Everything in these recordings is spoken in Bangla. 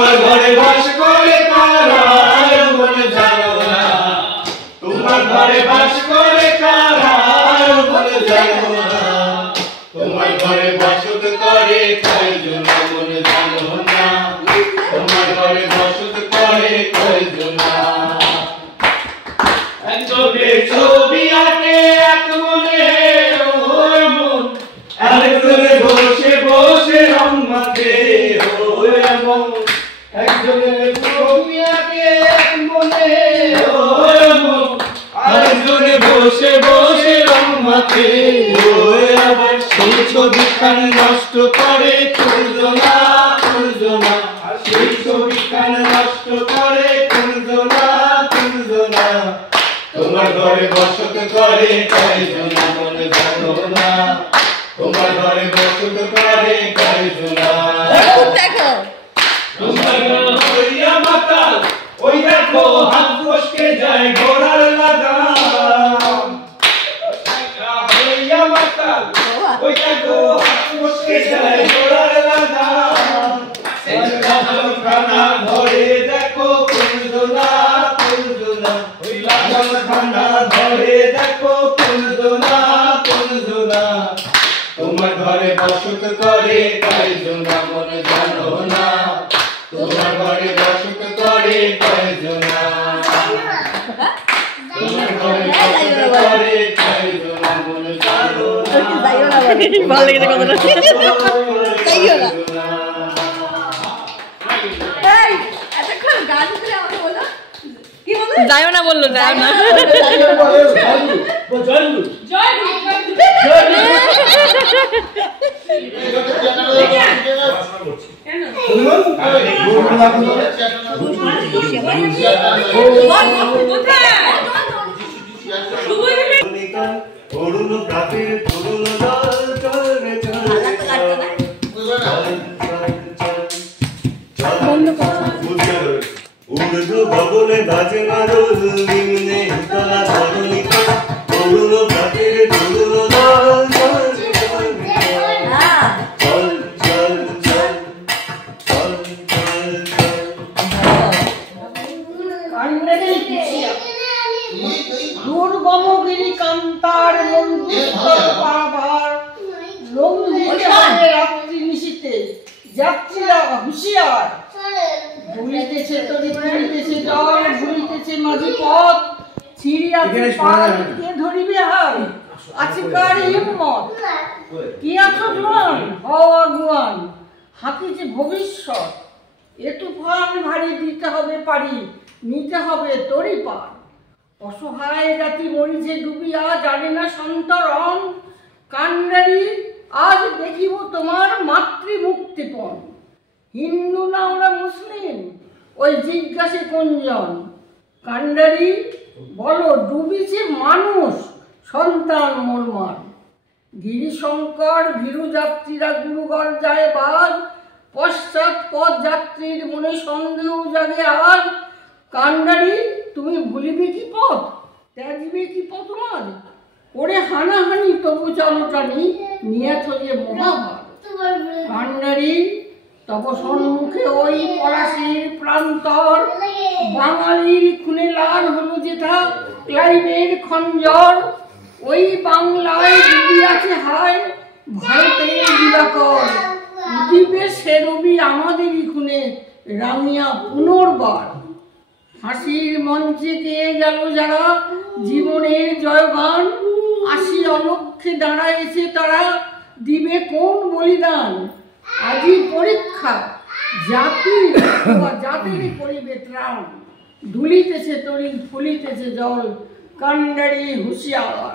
তোমার ঘরে বাস করে কারা বলে জানো না, তোমার ঘরে বাস করে কারা বলে জানো না, তোমার ঘরে বসত করে কয়জন বলে জানো না, তোমার ঘরে বসত করে কয়জন। একজনে ছবি আঁকে এক মনে ওর মন, আরেকজনে বসে বসে রং মাখে ওর মন। একজনে ছবি আঁকে এক মনে ওর মন, আরেকজনে বসে বসে রং মাখে ওর মন। সেই ছবিখান নষ্ট করে তুলজনা তুলজনা, সেই ছবিখান নষ্ট করে তুলজনা তুলজনা। তোমার ঘরে বসত করে কয়জন মনে জানো না, তোমার ঘরে বসত করে কয়জন। তোমার হইয়া মাতাল ওই দেখো হাত ফসকে যায় ঘোড়ার লাগাম, হইয়া মাতাল ওই দেখো হাত ফসকে যায় ঘোড়ার লাগাম। খানা ধরে দেখো কুলজনা কুলজনা, ওই খানা ধরে দেখো কুলজনা কুলজনা। তোমার ঘরে বসত করে কয়জন মনে জানো না, তোমার ঘরে বসত করে কয়জন, তোমার ঘরে বসত করে কয়জন মনে জানো না। ভালো লেগেছে কথাটা, তাইও না। যাইও না বললো, যাও না। বগলে বাজে মারুল নিম্নে তলা ধরণী অরুণ প্রাতের তরুণ দল চল চল চল চল চল চল দুর্গমগিরি কান্তার মন্দির পারাবার রাত্রি নিশীতে যাত্রীরা হুঁশিয়ার। ভুলিতেছে তরি ভুলিতেছে জল ভুলিতেছে মাঝি পথ, ছিড়িয়াছে পাল কে ধরিবে হাল, আছে কার হিম্মত। কি আছো জোয়ান হও আগুয়ান, হাতিছে ভবিষ্যৎ। এ তুফান ভারী দিতে হবে পারি, নিতে হবে তরি পার। অসহায় জাতি মরিছে ডুবিয়া জানে না সন্তরণ, কান্নারি আজ দেখিব তোমার মাতৃমুক্তিপণ। হিন্দু না ওরা মুসলিম ওই জিজ্ঞাসে কোনজন, কান্ডারি বলো ডুবিছে মানুষ সন্তান মোরমার। গিরিশঙ্কর ভীরু যাত্রীরা গুরুগর যায় বাদ, পশ্চাৎ পথ যাত্রীর মনে সন্দেহ জাগে আজ। কান্ডারি তুমি ভুলিবে কি পথ, ত্যাগবে কি পথ তোমার, ওরে হানাহানি তবু চলো টানি নিয়েছ যে মহাভারত। কান্ডারি তব সম্মুখে ওই পলাশির প্রান্তর, বাঙালির খুনে লাল হলো যেথা ক্লাইভের খঞ্জর। ওই বাংলায় ডুবিয়াছে হায় ভারতের দিবাকর, উঠিবে সে রবি আমাদেরই খুনে রামিয়া পুনর্বার। ফাঁসির মঞ্চে গেয়ে গেল যারা জীবনের জয়গান, আসি অলক্ষ্যে দাঁড়াইছে তারা দিবে কোন বলিদান। আজি পরীক্ষা জাতির জাতির করিবে ত্রাণ, দুলিতেছে তরি ফুলিতেছে জল, কান্ডারি হুঁশিয়ার।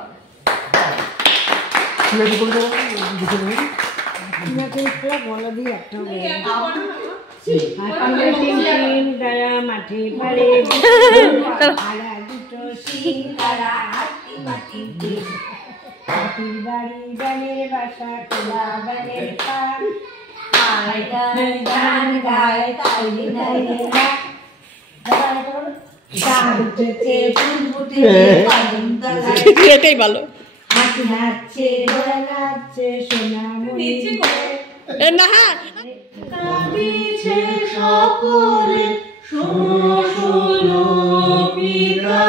বলা দিয়ে একটা মাঠে পারে দুটো সিং তারা হাতির বাড়ি গানের বাসা খোলা গানের পান, গান গায় তাই এটাই ভালো। হাতি নাচছে ঘোড়া নাচছে সোনামণি, না কাঁদিছে সকলে শোনো শোনো পিতা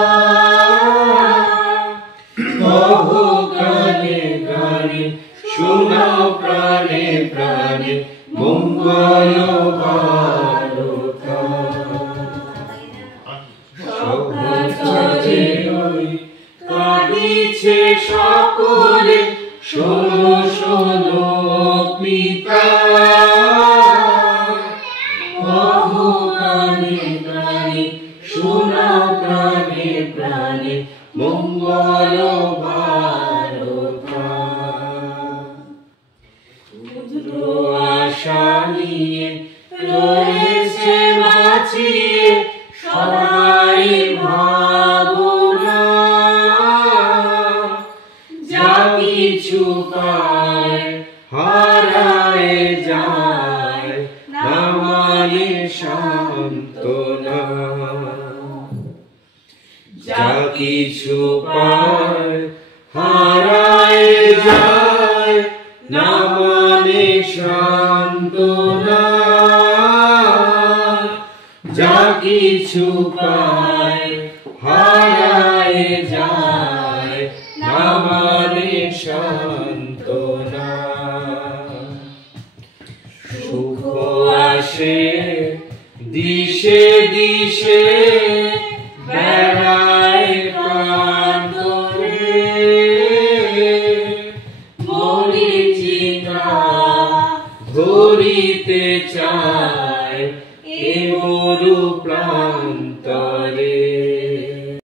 কহো গানে গানে শোনাও প্রাণে প্রাণে মঙ্গল বার্তা সকালে ওই কাঁদিছে সকলে শোনো শোনো পিতা কহো গানে গানে শোনাও প্রাণে প্রাণে মঙ্গল বার্তা ক্ষুদ্র আশা নিয়ে রয়েছে বাঁচিয়ে সবাই ভাবনা যা কিছু পায় হারায় যায় না মানে সান্ত্বনা যা কিছু পায় হারায় যায় না মানে সান্ত্বনা যা কিছু পায়